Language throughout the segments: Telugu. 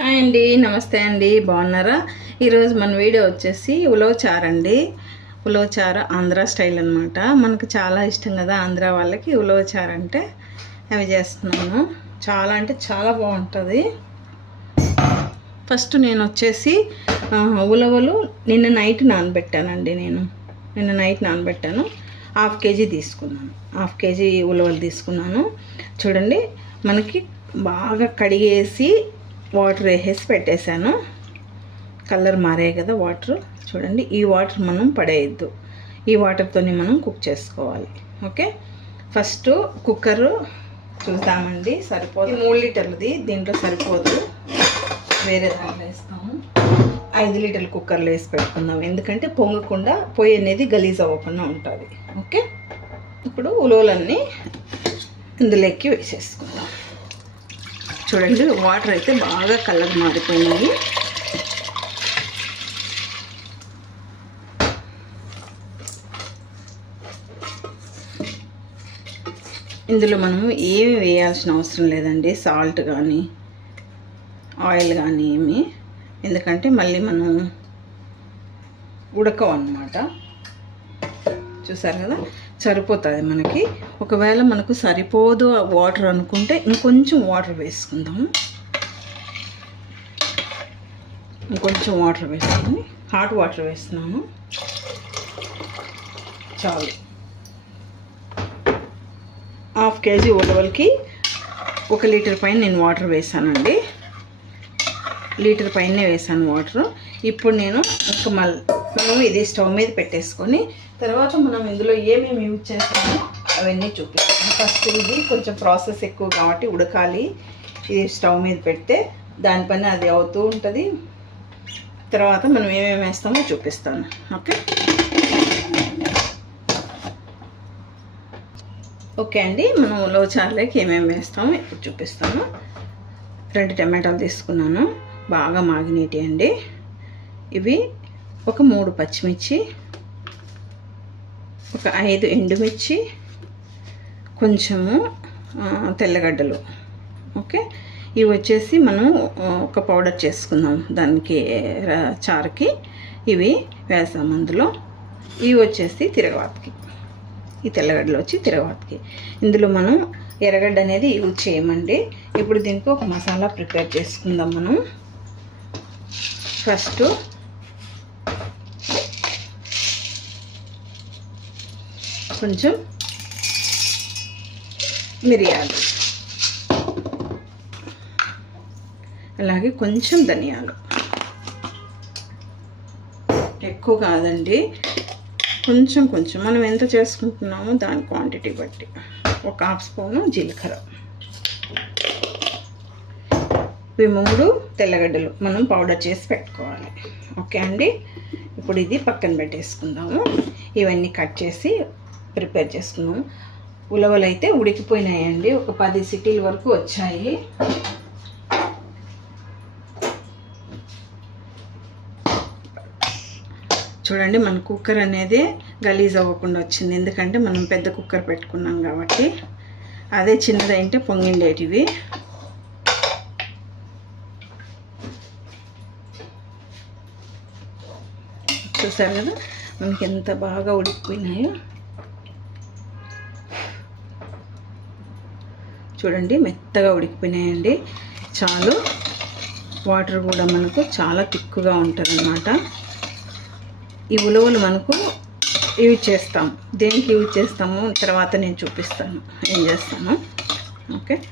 హాయ్ అండి నమస్తే అండి బాగున్నారా? ఈరోజు మన వీడియో వచ్చేసి ఉలవచారు అండి. ఉలవచారు ఆంధ్ర స్టైల్ అనమాట మనకు చాలా ఇష్టం కదా ఆంధ్ర వాళ్ళకి ఉలవచారు అంటే. అవి చేస్తున్నాను. చాలా అంటే చాలా బాగుంటుంది. ఫస్ట్ నేను వచ్చేసి ఉలవలు నిన్న నైట్ నానబెట్టానండి నేను. నిన్న నైట్ నానబెట్టాను. హాఫ్ కేజీ తీసుకున్నాను. హాఫ్ కేజీ ఉలవలు తీసుకున్నాను. చూడండి మనకి బాగా కడిగేసి వాటర్ వేసేసి పెట్టేశాను. కలర్ మారాయి కదా వాటర్. చూడండి ఈ వాటర్ మనం పడేయద్దు. ఈ వాటర్తోనే మనం కుక్ చేసుకోవాలి. ఓకే? ఫస్ట్ కుక్కర్ చూద్దామండి సరిపోదు. మూడు లీటర్లది దీంట్లో సరిపోదు. వేరే దాంట్లో వేస్తాము. ఐదు లీటర్ల కుక్కర్లో వేసి పెట్టుకుందాం. ఎందుకంటే పొంగకుండా పొయ్యి అనేది గలీజ్ అవ్వకుండా ఉంటుంది. ఓకే? ఇప్పుడు ఉలవలన్నీ ఇందులోకి వేసేసుకుందాం. చూడండి. వాటర్ అయితే బాగా కలర్ మారిపోయినాయి. ఇందులో మనము ఏమి వేయాల్సిన అవసరం లేదండి. సాల్ట్ కానీ ఆయిల్ కానీ ఏమి. ఎందుకంటే మళ్ళీ మనం ఉడకం అన్నమాట చూసారు కదా? సరిపోతుంది మనకి. ఒకవేళ మనకు సరిపోదు వాటర్ అనుకుంటే ఇంకొంచెం వాటర్ వేసుకుందాము. ఇంకొంచెం వాటర్ వేసుకొని హాట్ వాటర్ వేస్తున్నాను చాలు. హాఫ్ కేజీ ఉలవలకి ఒక లీటర్ పైన నేను వాటర్ వేసానండి. లీటర్ పైనే వేసాను వాటర్ ఇప్పుడు నేను ఇంకా మళ్ళీ మనం ఇది స్టవ్ మీద పెట్టేసుకొని తర్వాత మనం ఇందులో ఏమేమి యూజ్ చేస్తామో అవన్నీ చూపిస్తాం. ఫస్ట్ ఇది కొంచెం ప్రాసెస్ ఎక్కువ కాబట్టి ఉడకాలి. ఇది స్టవ్ మీద పెడితే దానిపైన అది అవుతూ ఉంటుంది. తర్వాత మనం ఏమేమి వేస్తామో చూపిస్తాను. ఓకే ఓకే అండి. మనం ఉలవచారులోకి ఏమేమి వేస్తామో ఇప్పుడు చూపిస్తాను. రెండు టమాటాలు తీసుకున్నాను. బాగా మాగినీటి అండి. ఇవి ఒక మూడు పచ్చిమిర్చి ఒక ఐదు ఎండుమిర్చి కొంచెము తెల్లగడ్డలు. ఓకే? ఇవి వచ్చేసి మనం ఒక పౌడర్ చేసుకుందాం దానికి చారుకి. ఇవి వేసాం అందులో. ఇవి వచ్చేసి తిరగవాతకి. ఈ తెల్లగడ్డలు వచ్చి తిరగవాతకి. ఇందులో మనం ఎర్రగడ్డ అనేది యూజ్ చేయమండి. ఇప్పుడు దీనికి ఒక మసాలా ప్రిపేర్ చేసుకుందాం మనం. ఫస్ట్ కొంచెం మిరియాలు. అలాగే కొంచెం ధనియాలు. ఎక్కువ కాదండి. కొంచెం కొంచెం. మనం ఎంత చేసుకుంటున్నామో దాని క్వాంటిటీ బట్టి. ఒక హాఫ్ స్పూను జీలకర్ర. ఇవి మూడు తెల్లగడ్డలు మనం పౌడర్ చేసి పెట్టుకోవాలి. ఓకే అండి? ఇప్పుడు ఇది పక్కన పెట్టేసుకుందాము. ఇవన్నీ కట్ చేసి ప్రిపేర్ చేసుకున్నాము ఉలవలు అయితే ఉడికిపోయినాయండి. ఒక పది సిటీల వరకు వచ్చాయి. చూడండి మన కుక్కర్ అనేది గలీజ్ అవ్వకుండా వచ్చింది. ఎందుకంటే మనం పెద్ద కుక్కర్ పెట్టుకున్నాం కాబట్టి. అదే చిన్నదైంటే పొంగిండేటివి. చూసారు కదా? మనకి ఎంత బాగా ఉడికిపోయినాయో. చూడండి మెత్తగా ఉడికిపోయినాయండి. చాలు. వాటర్ కూడా మనకు చాలా తిక్కుగా ఉంటుందన్నమాట. ఈ ఉలవలు మనకు యూజ్ చేస్తాం. దేనికి యూజ్ చేస్తాము తర్వాత నేను చూపిస్తాను. ఏం చేస్తాను? ఓకే.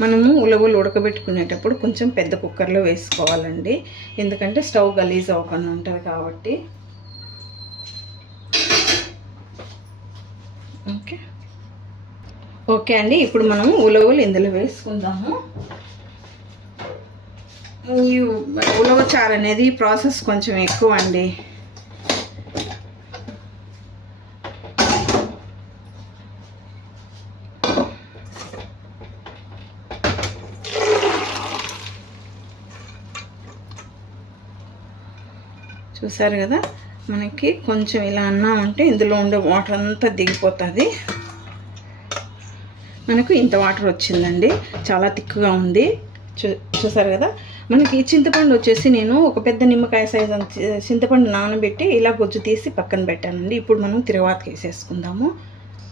మనము ఉలవలు ఉడకబెట్టుకునేటప్పుడు కొంచెం పెద్ద కుక్కర్లో వేసుకోవాలండి. ఎందుకంటే స్టవ్ గలీజ్ అవ్వకుండా ఉంటుంది కాబట్టి. ఓకే. ఓకే అండి ఇప్పుడు మనం ఉలవలు ఇందులో వేసుకుందాము. ఈ ఉలవ చారు అనేది ప్రాసెస్ కొంచెం ఎక్కువ అండి. చూసారు కదా? మనకి కొంచెం ఇలా అన్నామంటే ఇందులో ఉండే వాటర్ అంతా దిగిపోతుంది. మనకు ఇంత వాటర్ వచ్చిందండి. చాలా తిక్కుగా ఉంది. చూ చూసారు కదా? మనకి చింతపండు వచ్చేసి నేను ఒక పెద్ద నిమ్మకాయ సైజ్ చింతపండు నానబెట్టి ఇలా గొజ్జు తీసి పక్కన పెట్టానండి. ఇప్పుడు మనం తిరువాతకి వేసేసుకుందాము.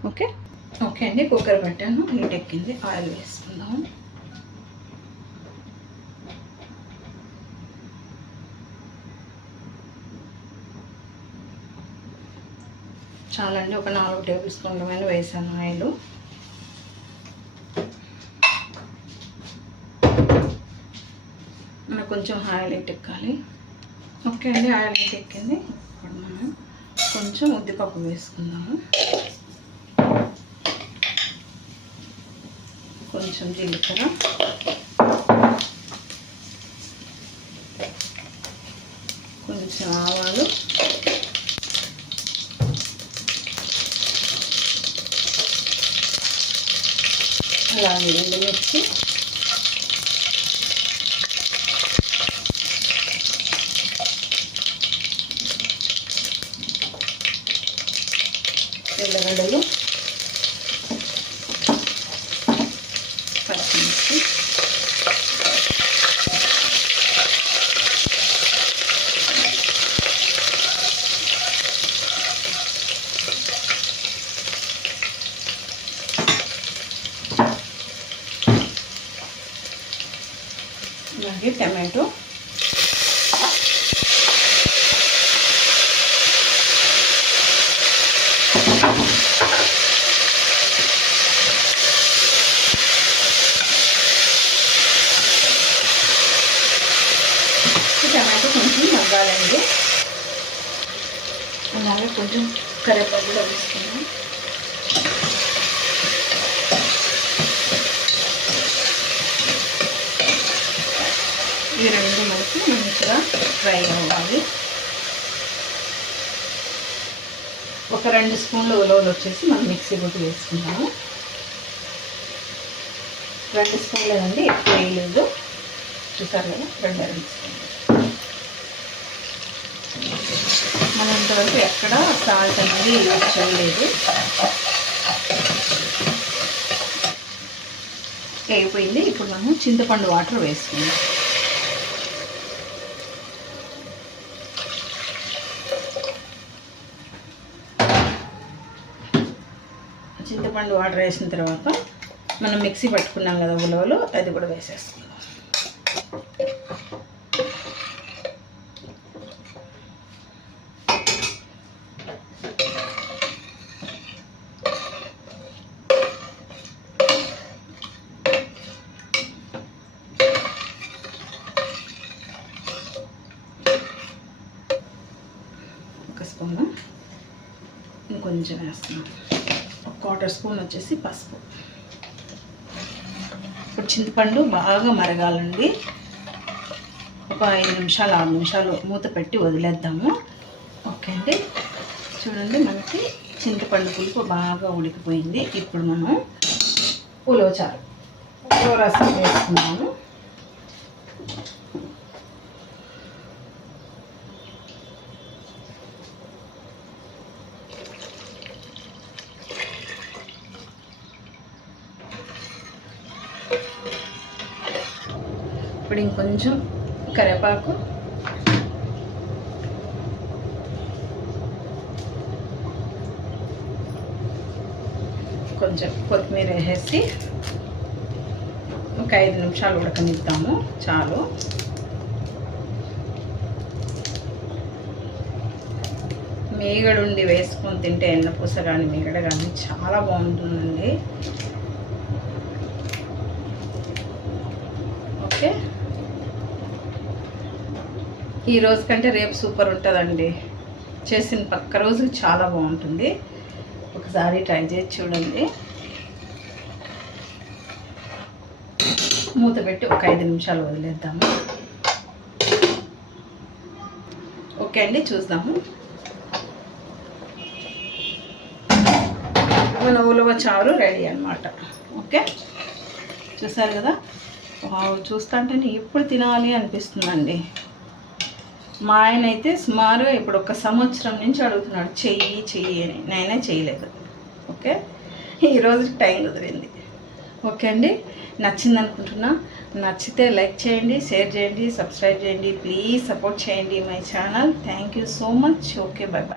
ఓకే? ఓకే అండి. కుక్కర్ పెట్టాను. హీట్ ఎక్కింది. ఆయిల్ వేసుకుందాము. చాలా అండి ఒక నాలుగు టేబుల్ స్పూన్ల మీద వేసాను ఆయిల్. మనకు కొంచెం ఆయిల్ ఎక్కాలి. ఓకే అండి ఆయిల్ ఎక్కింది. ఇప్పుడు మనం కొంచెం ఉద్దిపప్పు వేసుకుందాము. కొంచెం జీలకర్ర. కొంచెం ఆవాలు అలాగే రెండు మిర్చి తెల్లగడ్డలు పచ్చిమిర్చి అలాగే టమాటో. టమాటో కొంచెం మగ్గాలండి. అలాగే కొంచెం కరివేపాకు కూడా వేసుకున్నాం ఇవి రెండు మనకి మంచిగా ఫ్రై అవ్వాలి. ఒక రెండు స్పూన్లు ఉలవలు వచ్చేసి మనం మిక్సీ కొట్టి వేసుకుందాము. రెండు స్పూన్లు అండి ఎక్కువ వేయలేదు చూసారు కదా? రెండు రెండు స్పూన్లు. మనం ఇంతవరకు ఎక్కడ సాల్ట్ అనేది యూజ్ చేయలేదు అయిపోయింది ఇప్పుడు మనం చింతపండు వాటర్ వేసుకుందాం. చింతపండు వాటర్ వేసిన తర్వాత మనం మిక్సీ పట్టుకున్నాం కదా ఉలవలు అది కూడా వేసేసుకుందాం ఒక స్పూను ఇంకొంచెం వేస్తున్నాం. క్వార్టర్ స్పూన్ వచ్చేసి పసుపు. ఇప్పుడు చింతపండు బాగా మరగాలండి. ఒక ఐదు నిమిషాలు ఆరు నిమిషాలు మూత పెట్టి వదిలేద్దాము. ఓకే అండి. చూడండి మనకి చింతపండు పులుపు బాగా ఉడికిపోయింది. ఇప్పుడు మనం ఉలవచారు ఉలవ రసం వేసుకున్నాము ఇప్పుడు ఇంకొంచెం కరివేపాకు. కొంచెం కొత్తిమీర వేసేసి ఒక ఐదు నిమిషాలు ఉడకనిద్దాము. చాలు. మీగడుండి వేసుకొని తింటే ఎన్నపూస కానీ మీగడ కానీ చాలా బాగుంటుందండి. ఓకే? ఈ రోజు కంటే రేపు సూపర్ ఉంటుందండి. చేసిన పక్క రోజు చాలా బాగుంటుంది. ఒకసారి ట్రై చేసి చూడండి. మూత పెట్టి ఒక ఐదు నిమిషాలు వదిలేద్దాము. ఓకే అండి చూద్దాము. మన ఉలవ చారు రెడీ అన్నమాట. ఓకే? చూసారు కదా? వావ్, చూస్తుంటేనే ఎప్పుడు తినాలి అనిపిస్తుందండి. మా ఆయన అయితే సుమారు ఇప్పుడు ఒక సంవత్సరం నుంచి అడుగుతున్నాడు చెయ్యి చెయ్యి అని. నేనే చేయలేదు. ఓకే? ఈరోజు టైం కుదిరింది. ఓకే అండి? నచ్చింది అనుకుంటున్నా నచ్చితే లైక్ చేయండి షేర్ చేయండి సబ్స్క్రైబ్ చేయండి ప్లీజ్ సపోర్ట్ చేయండి my channel. Thank you so much. Okay bye bye